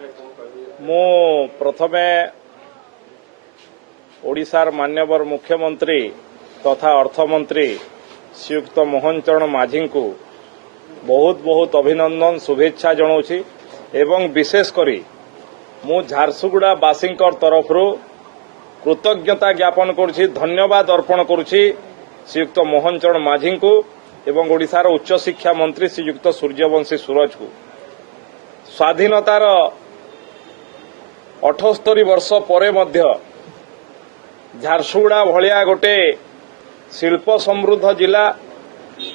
मु प्रथमे ओडिशार मान्यवर मुख्यमंत्री तथा अर्थमंत्री श्रीयुक्त मोहन चरण माझी को बहुत बहुत अभिनंदन शुभेच्छा जनाऊँगी एवं विशेषकर मु झारसुगुड़ा बासी तरफ कृतज्ञता ज्ञापन करुछि धन्यवाद अर्पण करुछि श्रीयुक्त मोहन चरण माझी को एवं ओडिशार उच्च शिक्षा मंत्री श्रीयुक्त सूर्यवंशी सूरज को स्वाधीनतार 78 वर्ष परे मध्य झारसुगुड़ा भलिया गोटे शिल्प समृद्ध जिला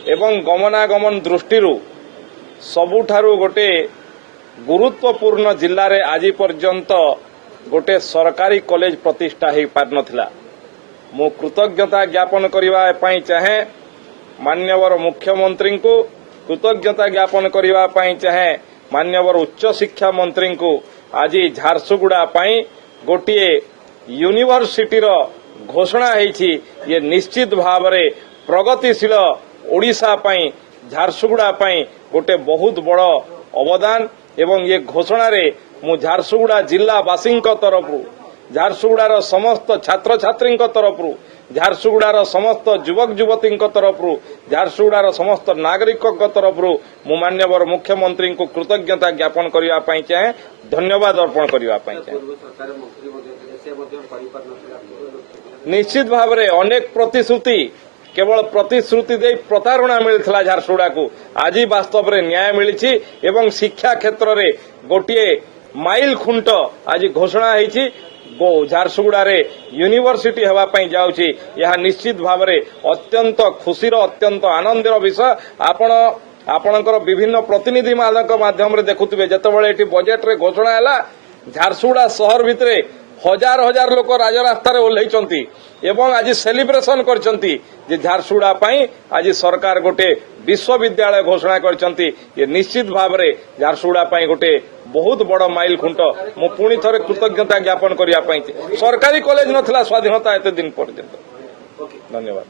एवं गमनागमन दृष्टि सबुठारु गोटे गुरुत्वपूर्ण जिले में आज पर्यंत गोटे सरकारी कॉलेज प्रतिष्ठा हो पार नथिला। मु कृतज्ञता ज्ञापन करने चाहे मान्यवर मुख्यमंत्री को कृतज्ञता ज्ञापन करने चाहे मान्यवर उच्च शिक्षा मंत्री को आज झारसुगुड़ा गोटे यूनिवर्सिटी घोषणा होती ये निश्चित भाव में प्रगतिशील ओडिशा झारसुगुड़ा गोटे बहुत बड़ अवदान एवं ये घोषणा रे मु झारसुगुड़ा जिलावासी तरफ झारसुगुड़ार समस्त छात्र छात्री तरफ झारसुगुड़ार समस्त युवक युवती तरफ झारसुगुड़ार समस्त नागरिक तरफ मु मान्यवर मुख्यमंत्री को कृतज्ञता ज्ञापन करने चाहे धन्यवाद अर्पण करने चाहे। निश्चित भाव में अनेक प्रतिश्रुति केवल प्रतिश्रुति दे प्रतारणा मिलता झारसुगुड़ा को आज वास्तव में न्याय मिली एवं शिक्षा क्षेत्र में गोटे माइल खुंट आज घोषणा होती झारसुगुड़ा यूनिवर्सिटी होगापाई जाऊँगी यह निश्चित भाव में अत्यंत खुशीर अत्यंत आनंदर विषय। आपणकर विभिन्न प्रतिनिधि माध्यम देखुवे जितेबाला ये बजेट रे घोषणा है झारसुगुड़ा शहर भितर हजार हजार लोक राजरास्तार ओह्लैचंती एवं आज सेलिब्रेशन करचंती जे झारसुगुड़ा आज सरकार गोटे विश्वविद्यालय घोषणा करचंती ये निश्चित भाव में झारसुगुड़ा गोटे बहुत बड़ माइल खुंट मु पुणी थरे कृतज्ञता ज्ञापन करने सरकारी कॉलेज नथिला स्वाधीनता एते दिन पर्यंत। धन्यवाद।